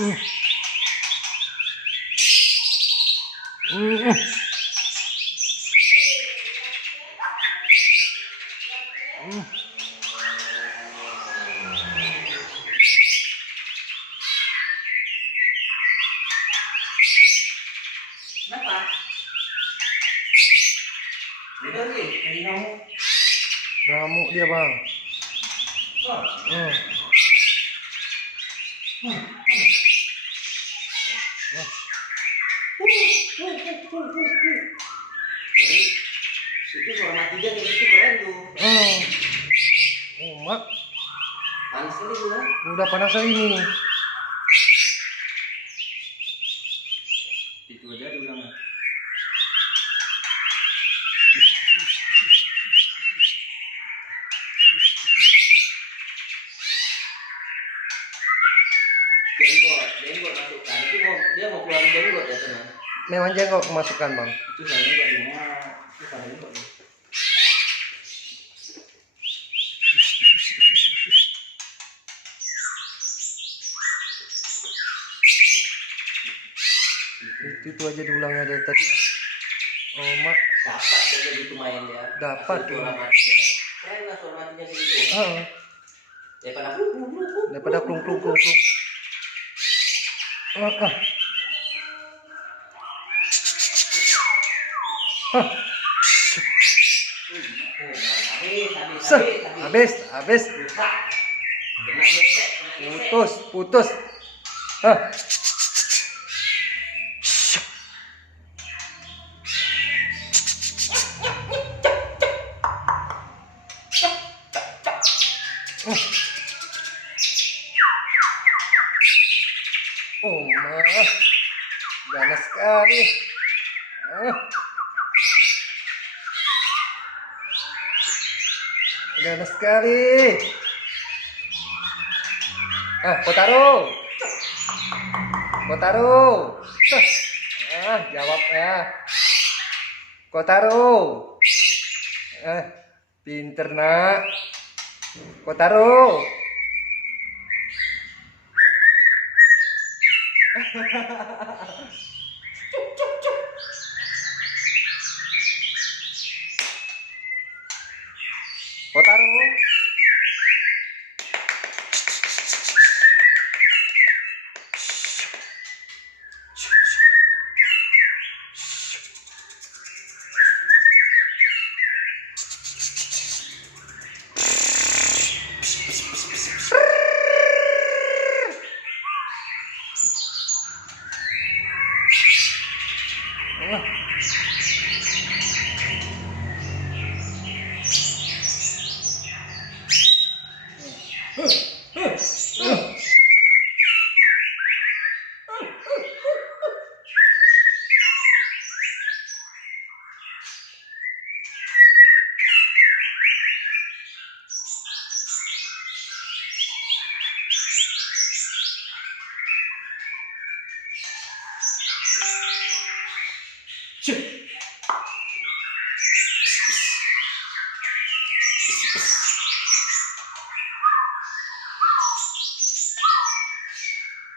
Hmm. Hmm. Hmm. Kenapa? Beda nih, dari kamu. Ngamuk dia bang. Oh. Hmm. Jadi, itu suara mati dia kayak gitu keren tuh. Oh mak, Panas kali tuh ya. udah panas ini. Itu aja diulang. Jenggot masukkan. Itu dia mau keluarin jenggot ya teman. Memang jenggot kemasukan bang. Itu saya jenggot di mana? Itu saya jenggot. Itu aja diulangnya dari tadi. Oh mak, Dapat dia gitu main dia. dapat. Suara matinya. Keren lah suara matinya gitu. Daripada Daripada klung klung klung klung. Habis. Putus. Oh mah, ganas sekali. Ganas sekali. Kotaro. Jawab ya. Kotaro. Pinter nak. Kotaro. Kotaro.